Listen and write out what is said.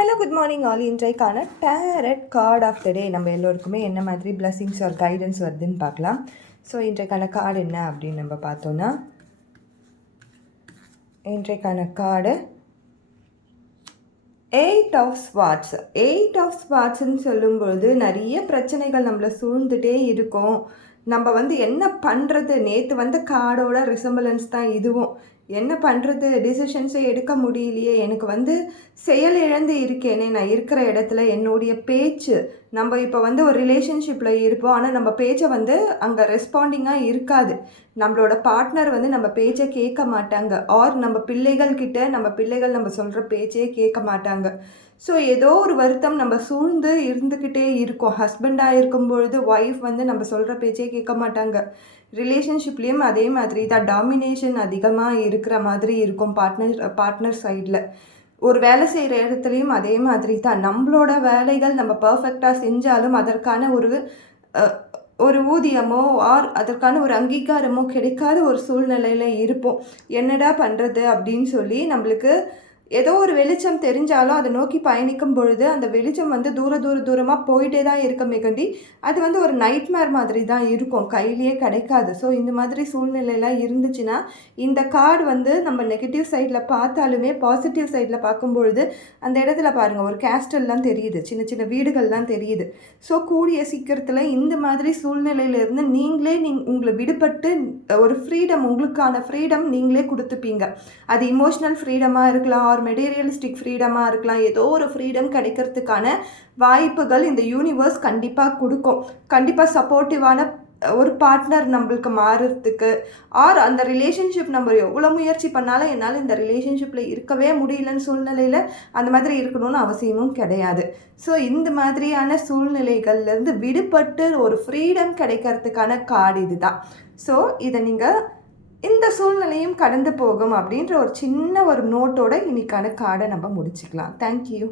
Hello good morning all. இன்றைக்கான tarot card of the டே நம்ம எல்லோருக்குமே என்ன மாதிரி பிளஸிங்ஸ் ஆர் கைடன்ஸ் வருதுன்னு பார்க்கலாம். ஸோ இன்றைக்கான கார்டு என்ன அப்படின்னு நம்ம பார்த்தோன்னா, இன்றைக்கான கார்டு 8 ஆஃப் ஸ்வார்ட்ஸ். 8 ஆஃப் ஸ்வார்ட்ஸ்ன்னு சொல்லும்பொழுது நிறைய பிரச்சனைகள் நம்மளை சூழ்ந்துட்டே இருக்கும். நம்ம என்ன பண்ணுறது, நேற்று கார்டோட ரிசம்பலன்ஸ் தான் இதுவும். என்ன பண்ணுறது, டிசிஷன்ஸே எடுக்க முடியலையே, எனக்கு செயல் இழந்து இருக்கேனே, நான் இருக்கிற இடத்துல என்னுடைய பேச்சு, நம்ம இப்போ ஒரு ரிலேஷன்ஷிப்பில் இருப்போம், ஆனால் நம்ம பேச்சை அங்கே ரெஸ்பாண்டிங்காக இருக்காது. நம்மளோட பார்ட்னர் நம்ம பேச்சை கேட்க மாட்டாங்க. ஆர் நம்ம பிள்ளைகள் நம்ம சொல்கிற பேச்சே கேட்க மாட்டாங்க. ஸோ ஏதோ ஒரு வருத்தம் நம்ம சூழ்ந்து இருந்துக்கிட்டே இருக்கும். ஹஸ்பண்டாக இருக்கும் பொழுது ஒய்ஃப் நம்ம சொல்கிற பேச்சே கேட்க மாட்டாங்க. ரிலேஷன்ஷிப்லேயும் அதே மாதிரி தான், டாமினேஷன் அதிகமாக இருக்கிற மாதிரி இருக்கும் பார்ட்னர் சைடில். ஒரு வேலை செய்கிற இடத்துலையும் அதே மாதிரி தான். நம்மளோட வேலைகள் நம்ம பர்ஃபெக்டாக செஞ்சாலும் அதற்கான ஒரு ஊதியமோ ஆர் அதற்கான ஒரு அங்கீகாரமோ கிடைக்காத ஒரு சூழ்நிலையில் இருப்போம். என்னடா பண்ணுறது அப்படின்னு சொல்லி நம்மளுக்கு ஏதோ ஒரு வெளிச்சம் தெரிஞ்சாலும் அதை நோக்கி பயணிக்கும் பொழுது அந்த வெளிச்சம் தூரமாக போயிட்டே தான் இருக்கமே கண்டி அது ஒரு நைட்மேர் மாதிரி தான் இருக்கும், கையிலேயே கிடைக்காது. ஸோ இந்த மாதிரி சூழ்நிலையெல்லாம் இருந்துச்சுன்னா இந்த கார்டு நம்ம நெகட்டிவ் சைடில் பார்த்தாலுமே பாசிட்டிவ் சைடில் பார்க்கும்பொழுது அந்த இடத்துல பாருங்கள், ஒரு கேஸ்டல்லாம் தெரியுது, சின்ன சின்ன வீடுகள்லாம் தெரியுது. ஸோ கூடிய சீக்கிரத்தில் இந்த மாதிரி சூழ்நிலையிலேருந்து உங்களை விடுபட்டு ஒரு ஃப்ரீடம், உங்களுக்கான ஃப்ரீடம் நீங்களே கொடுத்துப்பீங்க. அது இமோஷ்னல் ஃப்ரீடமாக இருக்கலாம், மெட்டீரியலிஸ்டிக் ஃப்ரீடமாக இருக்கலாம். ஏதோ ஒரு ஃப்ரீடம் கிடைக்கிறதுக்கான வாய்ப்புகள் இந்த யூனிவர்ஸ் கண்டிப்பாக கொடுக்கும். கண்டிப்பாக சப்போர்ட்டிவான ஒரு பார்ட்னர் நம்மளுக்கு மாறுறதுக்கு, ஆர் அந்த ரிலேஷன்ஷிப் நம்ம எவ்வளோ முயற்சி பண்ணாலும் என்னால் இந்த ரிலேஷன்ஷிப்பில் இருக்கவே முடியலன்னு சூழ்நிலையில் அந்த மாதிரி இருக்கணும்னு அவசியமும் கிடையாது. ஸோ இந்த மாதிரியான சூழ்நிலைகள்லேருந்து விடுபட்டு ஒரு ஃப்ரீடம் கிடைக்கிறதுக்கான கார்டு இது தான். ஸோ இதை நீங்கள் இந்த சூழ்நிலையும் கடந்து போகும் அப்படின்ற ஒரு சின்ன ஒரு நோட்டோட இன்னைக்கான கார்டை நம்ம முடிச்சுக்கலாம். தேங்க்யூ.